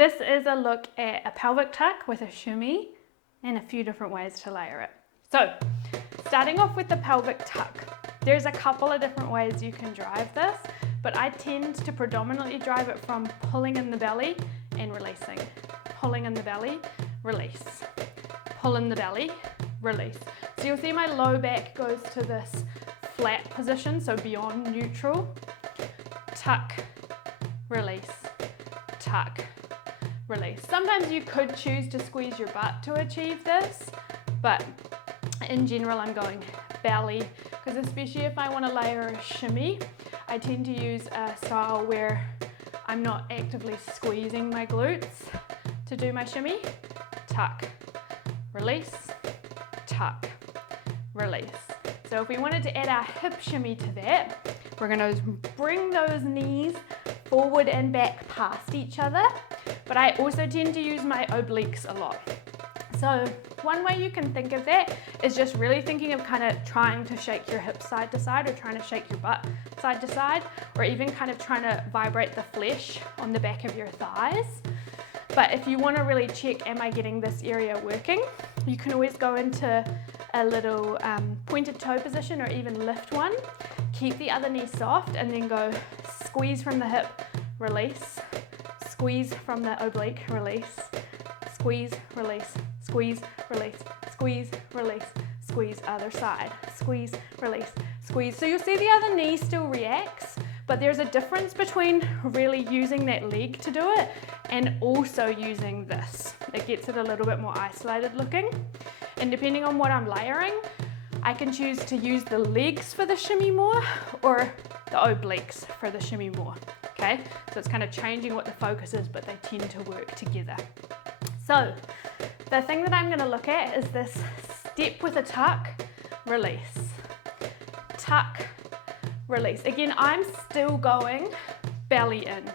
This is a look at a pelvic tuck with a shimmy and a few different ways to layer it. So, starting off with the pelvic tuck, there's a couple of different ways you can drive this, but I tend to predominantly drive it from pulling in the belly and releasing. Pulling in the belly, release. Pull in the belly, release. So you'll see my low back goes to this flat position, so beyond neutral. Tuck, release, tuck, release. Sometimes you could choose to squeeze your butt to achieve this, but in general I'm going belly, because especially if I want to layer a shimmy, I tend to use a style where I'm not actively squeezing my glutes to do my shimmy. Tuck, release, tuck, release. So if we wanted to add our hip shimmy to that, we're going to bring those knees forward and back past each other, but I also tend to use my obliques a lot. So one way you can think of that is just really thinking of kind of trying to shake your hips side to side, or trying to shake your butt side to side, or even kind of trying to vibrate the flesh on the back of your thighs. But if you want to really check, am I getting this area working, you can always go into a little pointed toe position, or even lift one. Keep the other knee soft and then go squeeze from the hip, release, squeeze from the oblique, release, squeeze, release, squeeze, release, squeeze, release, squeeze other side, squeeze, release, squeeze. So you'll see the other knee still reacts, but there's a difference between really using that leg to do it and also using this. It gets it a little bit more isolated looking. And depending on what I'm layering, I can choose to use the legs for the shimmy more, or the obliques for the shimmy more, okay? So it's kind of changing what the focus is, but they tend to work together. So the thing that I'm going to look at is this step with a tuck, release, tuck, release. Again, I'm still going belly in,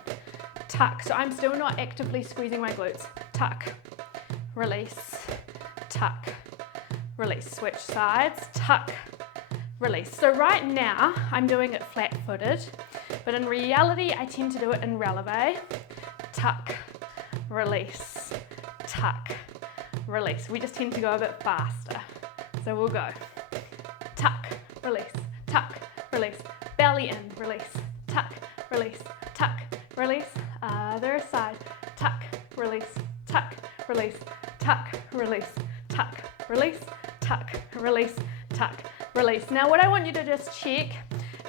tuck. So I'm still not actively squeezing my glutes. Tuck, release, tuck, release. Switch sides, tuck, release. So right now I'm doing it flat-footed, but in reality I tend to do it in releve. Tuck, release, tuck, release. We just tend to go a bit faster. So we'll go tuck, release, tuck, release, belly in, release, tuck, release, tuck, release, other side, tuck, release, tuck, release, tuck, release, tuck, release, tuck, release, tuck, release. Now what I want you to just check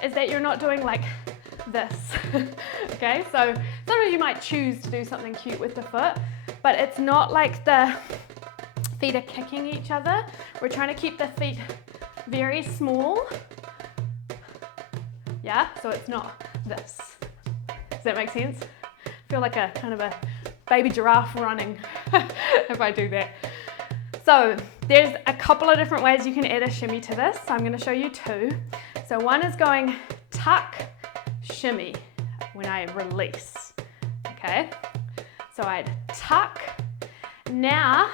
is that you're not doing like this, okay? So sometimes you might choose to do something cute with the foot, but it's not like the feet are kicking each other. We're trying to keep the feet very small. Yeah, so it's not this. Does that make sense? I feel like a kind of a baby giraffe running if I do that. So there's a couple of different ways you can add a shimmy to this. So I'm going to show you two. So one is going tuck, shimmy when I release. Okay, so I'd tuck. Now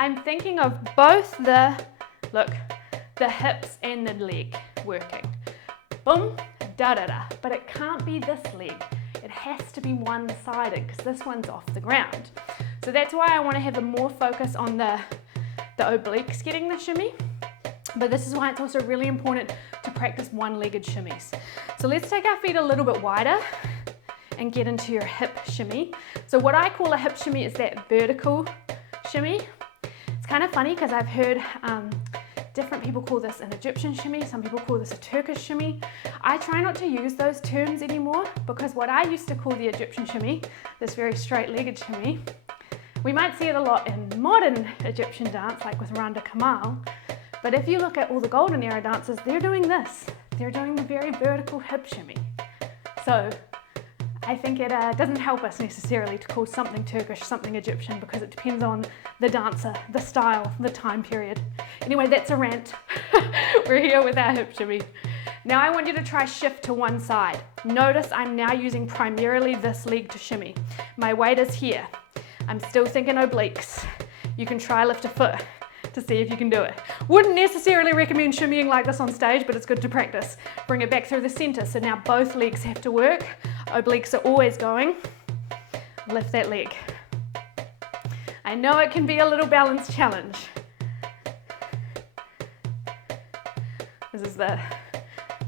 I'm thinking of both the hips and the leg working. Boom, da da da. But it can't be this leg. It has to be one-sided because this one's off the ground. So that's why I want to have a more focus on the obliques getting the shimmy. But this is why it's also really important to practice one-legged shimmies. So let's take our feet a little bit wider and get into your hip shimmy. So what I call a hip shimmy is that vertical shimmy. It's kind of funny because I've heard different people call this an Egyptian shimmy, some people call this a Turkish shimmy. I try not to use those terms anymore, because what I used to call the Egyptian shimmy, this very straight-legged shimmy, we might see it a lot in modern Egyptian dance, like with Randa Kamal, but if you look at all the golden era dancers, they're doing this. They're doing the very vertical hip shimmy. So I think it doesn't help us necessarily to call something Turkish, something Egyptian, because it depends on the dancer, the style, the time period. Anyway, that's a rant. We're here with our hip shimmy. Now I want you to try shift to one side. Notice I'm now using primarily this leg to shimmy. My weight is here. I'm still thinking obliques. You can try lift a foot to see if you can do it. Wouldn't necessarily recommend shimmying like this on stage, but it's good to practice. Bring it back through the center. So now both legs have to work. Obliques are always going. Lift that leg. I know it can be a little balance challenge.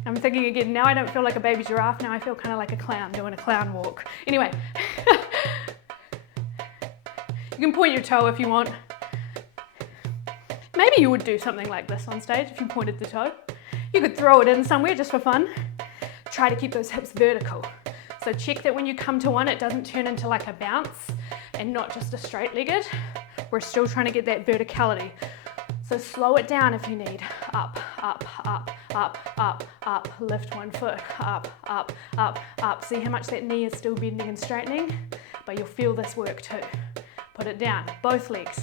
I'm thinking again, now I don't feel like a baby giraffe, now I feel kind of like a clown doing a clown walk. Anyway, you can point your toe if you want. Maybe you would do something like this on stage if you pointed the toe. You could throw it in somewhere just for fun. Try to keep those hips vertical. So check that when you come to one, it doesn't turn into like a bounce and not just a straight legged. We're still trying to get that verticality. So slow it down if you need. Up, up, up, up, up, up. Lift one foot. Up, up, up, up. See how much that knee is still bending and straightening? But you'll feel this work too. Put it down. Both legs.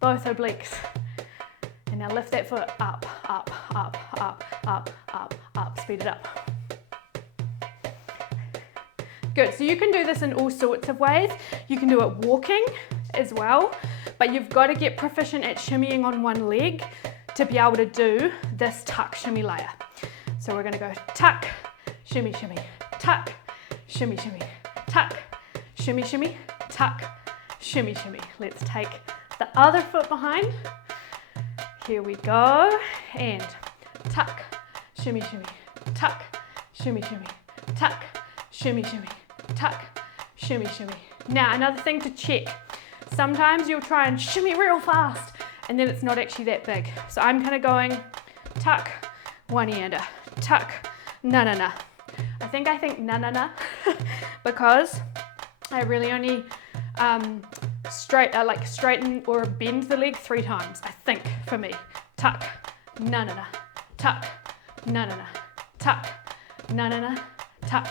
Both obliques. And now lift that foot. Up, up, up, up, up, up, up. Speed it up. Good. So you can do this in all sorts of ways. You can do it walking as well. But you've got to get proficient at shimmying on one leg to be able to do this tuck shimmy layer. So we're going to go tuck, shimmy, shimmy, tuck, shimmy, shimmy, tuck, shimmy, shimmy, tuck, shimmy, shimmy. Let's take the other foot behind. Here we go. And tuck, shimmy, shimmy, tuck, shimmy, shimmy, tuck, shimmy, shimmy, tuck, shimmy, shimmy. Now another thing to check. Sometimes you'll try and shimmy real fast and then it's not actually that big. So I'm kind of going tuck, one-hander, tuck, na-na-na. I think na-na-na because I really only straighten or bend the leg 3 times, I think, for me. Tuck, na-na-na, tuck, na-na-na, tuck, na-na-na, tuck,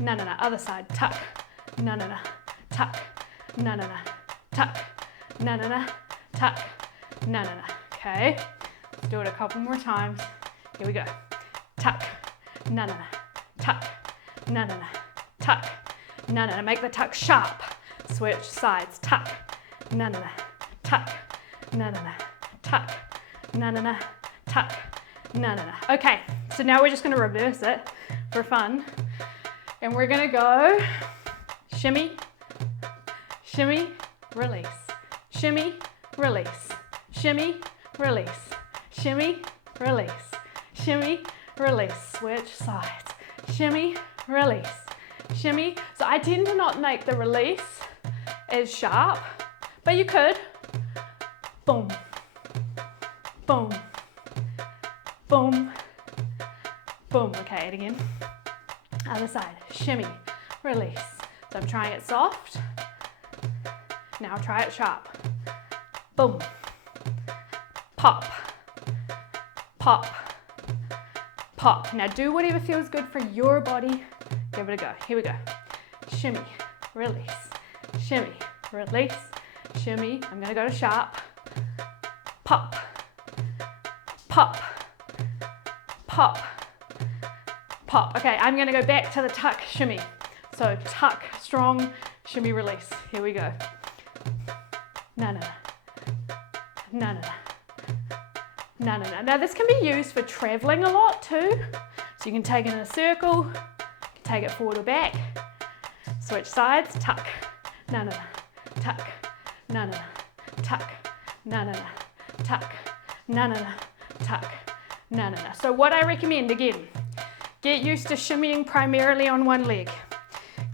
na-na-na. Other side, tuck, na-na-na, tuck, na-na-na. Tuck, na-na-na, tuck, na-na-na. Okay, let's do it a couple more times. Here we go. Tuck, na-na-na, tuck, na-na-na, tuck, na-na-na. Make the tuck sharp. Switch sides. Tuck, na-na-na, tuck, na-na-na, tuck, na-na-na, tuck, na-na-na. Okay, so now we're just going to reverse it for fun. And we're going to go shimmy, shimmy, release, shimmy, release, shimmy, release, shimmy, release, shimmy, release. Switch sides. Shimmy, release, shimmy. So I tend to not make the release as sharp, but you could. Boom, boom, boom, boom. Okay, it again. Other side. Shimmy, release. So I'm trying it soft. Now try it sharp. Boom. Pop. Pop. Pop. Now do whatever feels good for your body. Give it a go. Here we go. Shimmy. Release. Shimmy. Release. Shimmy. I'm going to go to sharp. Pop. Pop. Pop. Pop. Okay, I'm going to go back to the tuck shimmy. So tuck, strong, shimmy, release. Here we go. Na-na-na, na-na-na, na-na-na. Now this can be used for traveling a lot too. So you can take it in a circle, you can take it forward or back. Switch sides, tuck, na-na-na, tuck, na-na-na, tuck, na-na-na, tuck, na-na-na, tuck, na-na-na. So what I recommend, again, get used to shimmying primarily on one leg.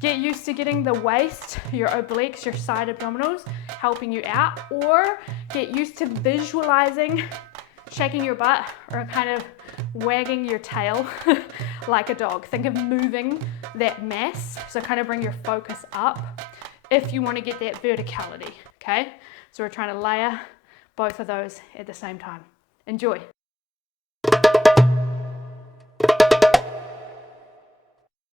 Get used to getting the waist, your obliques, your side abdominals helping you out, or get used to visualizing shaking your butt or kind of wagging your tail like a dog. Think of moving that mass, so kind of bring your focus up if you want to get that verticality, okay? So we're trying to layer both of those at the same time. Enjoy.